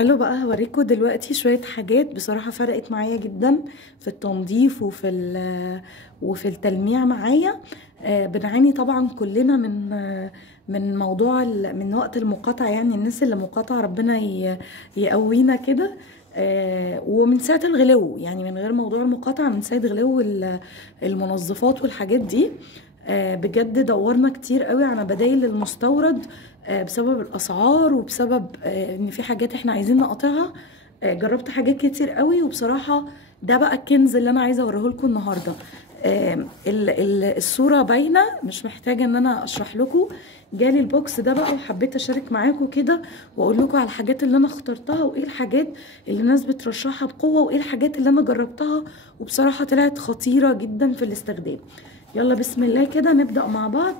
حلو بقى هوريكم دلوقتي شوية حاجات بصراحة فرقت معايا جدا في التنظيف وفي التلميع معايا. بنعاني طبعا كلنا من موضوع من وقت المقاطعة، يعني الناس اللي مقاطعة ربنا يقوينا كده. ومن ساعة الغلو، يعني من غير موضوع المقاطعة، من ساعة غلو المنظفات والحاجات دي. بجد دورنا كتير قوي على بدايل المستورد بسبب الاسعار وبسبب ان في حاجات احنا عايزين نقاطعها. جربت حاجات كتير قوي، وبصراحه ده بقى الكنز اللي انا عايزه اوريه لكم النهارده. الصوره باينه، مش محتاجه ان انا اشرح لكم. جالي البوكس ده بقى وحبيت اشارك معاكم كده واقول لكم على الحاجات اللي انا اخترتها، وايه الحاجات اللي الناس بترشحها بقوه، وايه الحاجات اللي انا جربتها وبصراحه طلعت خطيره جدا في الاستخدام. يلا بسم الله كده نبدأ مع بعض،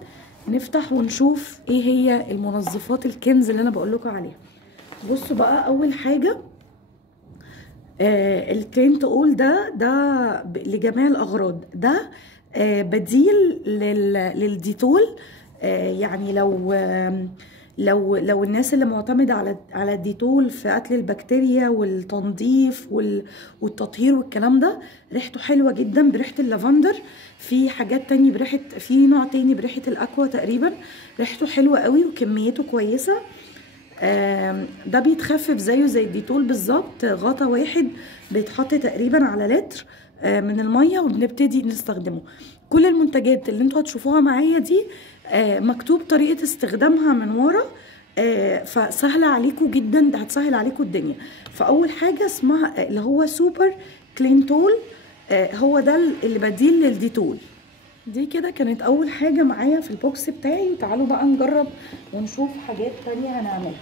نفتح ونشوف ايه هي المنظفات الكنز اللي انا بقول لكم عليها. بصوا بقى، اول حاجة الكلين تقول ده لجميع الاغراض. ده بديل للديتول. يعني لو الناس اللي معتمدة على الديتول في قتل البكتيريا والتنظيف والتطهير والكلام ده، ريحته حلوة جدا بريحة اللافندر. في حاجات تانية في نوع تاني بريحة الاكوا تقريبا، ريحته حلوة قوي وكميته كويسة. ده بيتخفف زيه زي الديتول بالظبط. غطا واحد بيتحط تقريبا على لتر من المية وبنبتدي نستخدمه. كل المنتجات اللي انتوا هتشوفوها معايا دي مكتوب طريقة استخدامها من ورا، فسهلة عليكم جدا، ده هتسهل عليكم الدنيا. فأول حاجة اسمها اللي هو سوبر كلين تول، هو ده اللي بديل للديتول. دي كده كانت أول حاجة معايا في البوكس بتاعي، وتعالوا بقى نجرب ونشوف حاجات تانية هنعملها.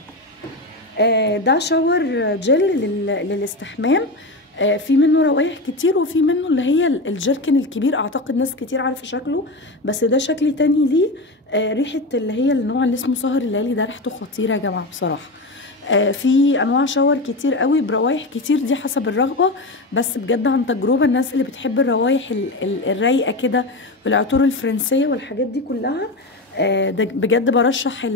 ده شاور جل للاستحمام. في منه روايح كتير، وفي منه اللي هي الجيركن الكبير، اعتقد ناس كتير عارفه شكله، بس ده شكل تاني ليه. ريحه اللي هي النوع اللي اسمه سهر الليالي، ده ريحته خطيره يا جماعه بصراحه. في انواع شاور كتير قوي بروايح كتير، دي حسب الرغبه. بس بجد عن تجربه، الناس اللي بتحب الروايح الرايقه كده والعطور الفرنسيه والحاجات دي كلها، ده بجد برشح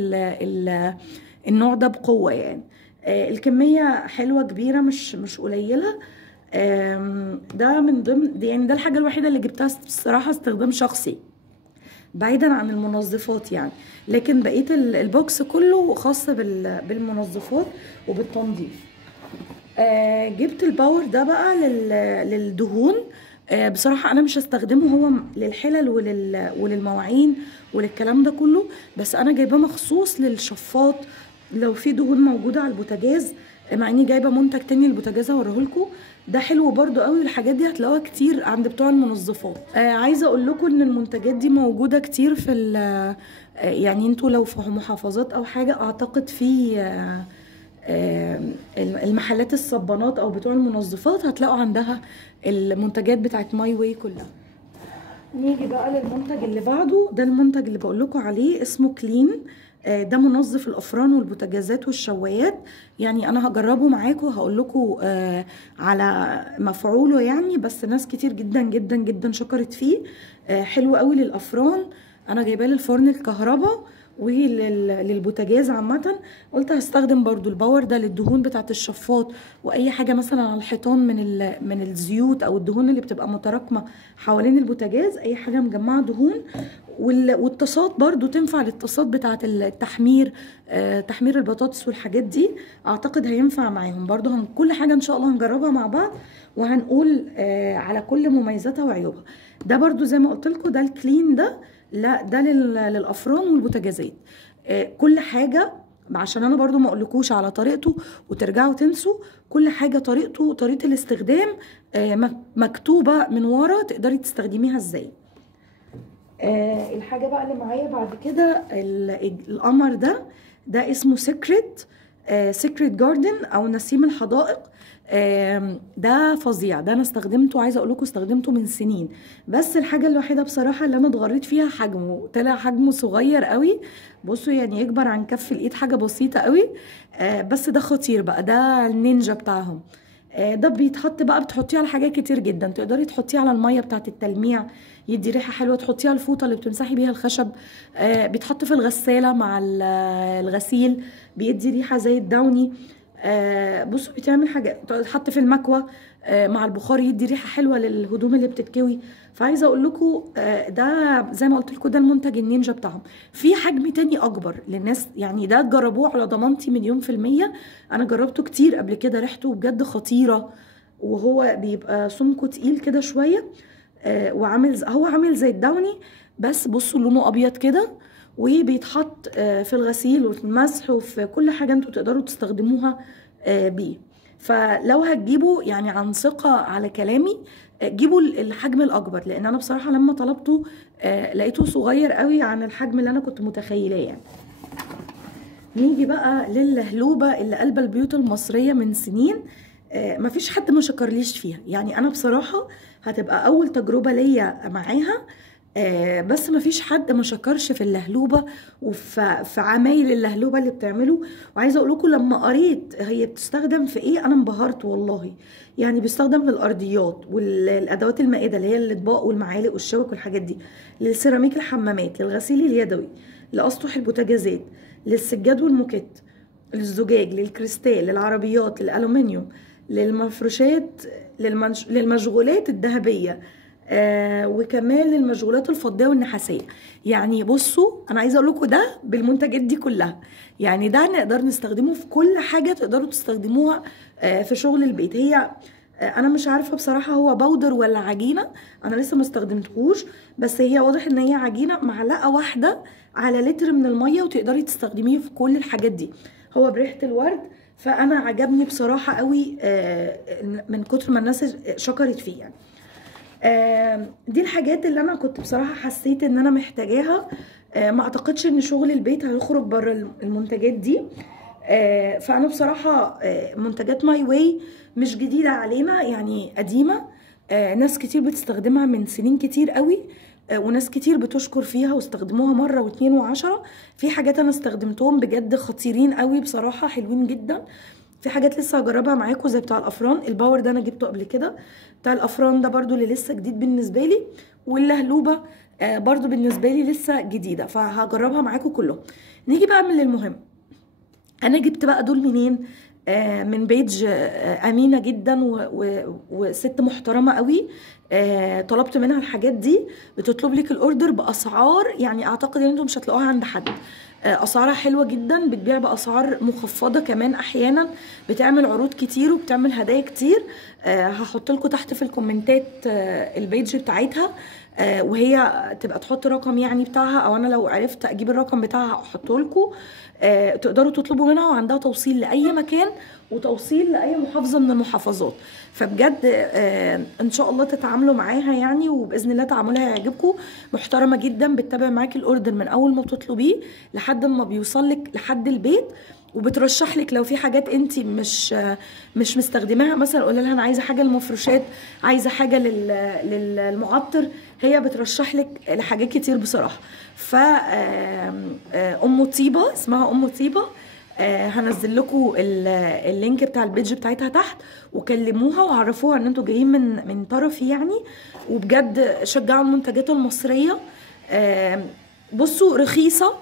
النوع ده بقوه يعني. الكميه حلوه كبيره، مش قليله. ده من ضمن يعني ده الحاجه الوحيده اللي جبتها الصراحه استخدام شخصي بعيدا عن المنظفات يعني. لكن بقيه البوكس كله خاص بالمنظفات وبالتنظيف. جبت الباور ده بقى للدهون. بصراحة أنا مش هستخدمه هو للحلل وللمواعين وللكلام ده كله، بس أنا جايباه مخصوص للشفاط لو في دهون موجودة على البوتاجاز. مع إني جايبة منتج تاني للبوتاجاز هوريهولكوا، ده حلو برضو قوي. والحاجات دي هتلاقوها كتير عند بتوع المنظفات. عايزة أقول لكم إن المنتجات دي موجودة كتير في يعني انتوا لو في محافظات أو حاجة، أعتقد في المحلات الصبانات او بتوع المنظفات هتلاقوا عندها المنتجات بتاعت ماي واي كلها. نيجي بقى للمنتج اللي بعده. ده المنتج اللي بقول لكم عليه اسمه كلين. ده منظف الافران والبوتاجازات والشوايات. يعني انا هجربه معاكم، هقول لكم على مفعوله يعني. بس ناس كتير جدا جدا جدا شكرت فيه. حلو قوي للافران. انا جايباه للفرن الكهرباء وللبوتاجاز عامه. قلت هستخدم برضو الباور ده للدهون بتاعه الشفاط، واي حاجه مثلا على الحيطان من الزيوت او الدهون اللي بتبقى متراكمه حوالين البوتاجاز، اي حاجه مجمعه دهون. والطاسات برضو تنفع للطاسات بتاعه التحمير، تحمير البطاطس والحاجات دي، اعتقد هينفع معاهم برضو. كل حاجه ان شاء الله هنجربها مع بعض وهنقول على كل مميزاتها وعيوبها. ده برضو زي ما قلت لكم، ده الكلين ده، لا ده للافران والبوتاجازات. كل حاجه، عشان انا برضو ما اقولكوش على طريقته وترجعوا تنسوا. كل حاجه طريقته، طريقه الاستخدام مكتوبه من ورا، تقدري تستخدميها ازاي. الحاجه بقى اللي معايا بعد كده القمر ده اسمه سيكريت جاردن او نسيم الحدائق. ده فظيع. ده انا استخدمته، عايزه اقول لكم استخدمته من سنين. بس الحاجه الوحيده بصراحه اللي انا اتغريت فيها حجمه، طلع حجمه صغير قوي. بصوا يعني يكبر عن كف الايد، حاجه بسيطه قوي. بس ده خطير بقى، ده النينجا بتاعهم. ده بيتحط بقى، بتحطيه على حاجات كتير جدا. تقدري تحطيه على الميه بتاعه التلميع، يدي ريحه حلوه. تحطيه على الفوطه اللي بتمسحي بيها الخشب. بيتحط في الغساله مع الغسيل، بيدي ريحه زي الداوني. بصوا بتعمل حاجه تتحط في المكوى مع البخار، يدي ريحه حلوه للهدوم اللي بتتكوي. فعايزه اقول لكم ده زي ما قلت لكم ده المنتج النينجا بتاعهم. في حجم تاني اكبر للناس يعني، ده جربوه على ضمانتي مليون في المية. انا جربته كتير قبل كده، ريحته بجد خطيره، وهو بيبقى سمكه تقيل كده شويه، هو عامل زي الداوني، بس بصوا لونه ابيض كده، وبيتحط في الغسيل وفي المسح وفي كل حاجه انتوا تقدروا تستخدموها بيه. فلو هتجيبوا يعني عن ثقه على كلامي جيبوا الحجم الاكبر، لان انا بصراحه لما طلبته لقيته صغير قوي عن الحجم اللي انا كنت متخيلاه يعني. نيجي بقى للهلوبه اللي قلب البيوت المصريه من سنين، مفيش حد ما شكرليش فيها يعني. انا بصراحه هتبقى اول تجربه ليا معاها، بس مفيش حد ما شكرش في اللهلوبه وفي عمايل اللهلوبه اللي بتعمله. وعايزه اقول لكم لما قريت هي بتستخدم في ايه انا انبهرت والله. يعني بيستخدم للارضيات والادوات المائده اللي هي الاطباق والمعالق والشوك والحاجات دي، للسيراميك الحمامات، للغسيل اليدوي، لاسطح البوتاجازات، للسجاد والموكيت، للزجاج، للكريستال، للعربيات، للالومنيوم، للمفروشات، للمشغولات الذهبيه، وكمان للمشغولات الفضيه والنحاسيه. يعني بصوا انا عايزه اقول لكم ده بالمنتجات دي كلها، يعني ده نقدر نستخدمه في كل حاجه تقدروا تستخدموها في شغل البيت. هي انا مش عارفه بصراحه هو باودر ولا عجينه، انا لسه ما استخدمتهوش، بس هي واضح ان هي عجينه. معلقه واحده على لتر من الميه وتقدري تستخدميه في كل الحاجات دي. هو بريحه الورد، فانا عجبني بصراحه قوي من كتر ما الناس شكرت فيه يعني. دي الحاجات اللي انا كنت بصراحه حسيت ان انا محتاجاها. ما اعتقدش ان شغل البيت هيخرج بره المنتجات دي. فانا بصراحه منتجات ماي واي مش جديده علينا يعني، قديمه. ناس كتير بتستخدمها من سنين كتير قوي، وناس كتير بتشكر فيها واستخدموها مره واتنين وعشرة. في حاجات انا استخدمتهم بجد خطيرين قوي بصراحه، حلوين جدا. في حاجات لسه هجربها معاكم زي بتاع الافران. الباور ده انا جبته قبل كده، بتاع الافران ده برضو اللي لسه جديد بالنسبه لي. واللهلوبه برضو بالنسبه لي لسه جديده، فهجربها معاكم كلهم. نيجي بقى من المهم، انا جبت بقى دول منين؟ من بيج امينه جدا وست محترمه قوي. طلبت منها الحاجات دي، بتطلب لك الاوردر باسعار يعني اعتقد ان انتم مش هتلاقوها عند حد. اسعارها حلوه جدا، بتبيع باسعار مخفضه كمان، احيانا بتعمل عروض كتير وبتعمل هدايا كتير. هحط لكم تحت في الكومنتات البيج بتاعتها، وهي تبقى تحط رقم يعني بتاعها، او انا لو عرفت اجيب الرقم بتاعها احطه لكم. تقدروا تطلبوا منها، وعندها توصيل لاي مكان وتوصيل لاي محافظه من المحافظات. فبجد ان شاء الله تتعاملوا معاها يعني، وباذن الله تعاملها هيعجبكم. محترمه جدا، بتتابع معاكي الاوردر من اول ما بتطلبيه لحد ما بيوصل لك لحد البيت، وبترشح لك لو في حاجات انت مش مستخدماها. مثلا قولي لها انا عايزه حاجه للمفروشات، عايزه حاجه للمعطر، هي بترشح لك لحاجات كتير بصراحه. ف ام طيبه، اسمها ام طيبه. هنزل لكم اللينك بتاع البيج بتاعتها تحت، وكلموها وعرفوها ان انتوا جايين من طرفي يعني. وبجد شجعوا المنتجات المصريه. بصوا رخيصه،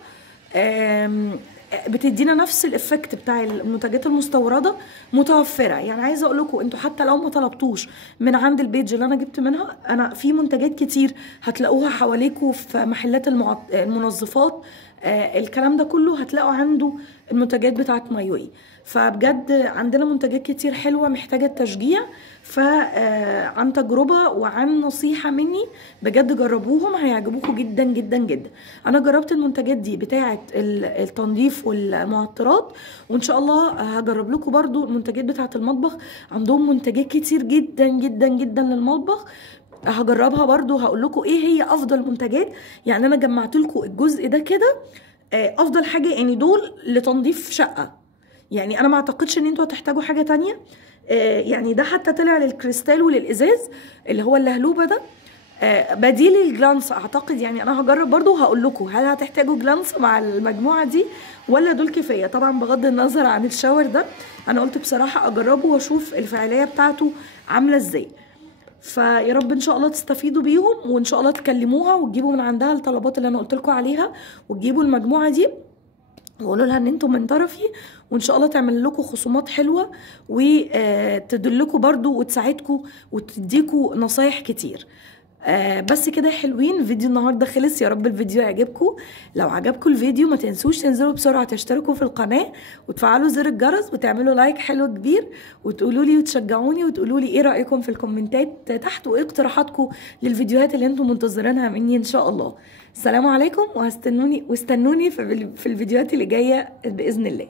بتدينا نفس الافكت بتاع المنتجات المستورده، متوفره. يعني عايزه اقول لكم انتوا حتى لو ما طلبتوش من عند البيج اللي انا جبت منها، انا في منتجات كتير هتلاقوها حواليكوا في محلات المنظفات، الكلام ده كله هتلاقوا عنده المنتجات بتاعت ماي واي. فبجد عندنا منتجات كتير حلوه محتاجه التشجيع. فعن تجربه وعن نصيحه مني، بجد جربوهم هيعجبوكم جدا جدا جدا. انا جربت المنتجات دي بتاعه التنظيف والمعطرات، وان شاء الله هجرب لكم برضو المنتجات بتاعه المطبخ. عندهم منتجات كتير جدا جدا جدا للمطبخ، هجربها برضو، هقول لكم ايه هي افضل منتجات. يعني انا جمعت لكم الجزء ده كده افضل حاجه يعني، دول لتنظيف شقه. يعني انا ما اعتقدش ان انتوا هتحتاجوا حاجه تانية. يعني ده حتى طلع للكريستال وللازاز اللي هو اللهلوبه ده، بديل الجلانس اعتقد. يعني انا هجرب برضو وهقول لكم هل هتحتاجوا جلانس مع المجموعه دي ولا دول كفايه. طبعا بغض النظر عن الشاور ده، انا قلت بصراحه اجربه واشوف الفعاليه بتاعته عامله ازاي. فيا رب ان شاء الله تستفيدوا بيهم، وان شاء الله تكلموها وتجيبوا من عندها الطلبات اللي انا قلت لكم عليها، وتجيبوا المجموعه دي. وقولوا لها ان انتم من طرفي، وان شاء الله تعمل لكم خصومات حلوه وتدلكم برضو وتساعدكم وتديكم نصايح كتير. بس كده حلوين. فيديو النهارده خلص، يا رب الفيديو يعجبكم. لو عجبكم الفيديو ما تنسوش تنزلوا بسرعه تشتركوا في القناه وتفعلوا زر الجرس وتعملوا لايك حلو كبير، وتقولوا لي وتشجعوني وتقولوا لي ايه رايكم في الكومنتات تحت، وايه اقتراحاتكم للفيديوهات اللي انتم منتظرينها مني ان شاء الله. السلام عليكم، واستنوني في الفيديوهات اللي جايه باذن الله.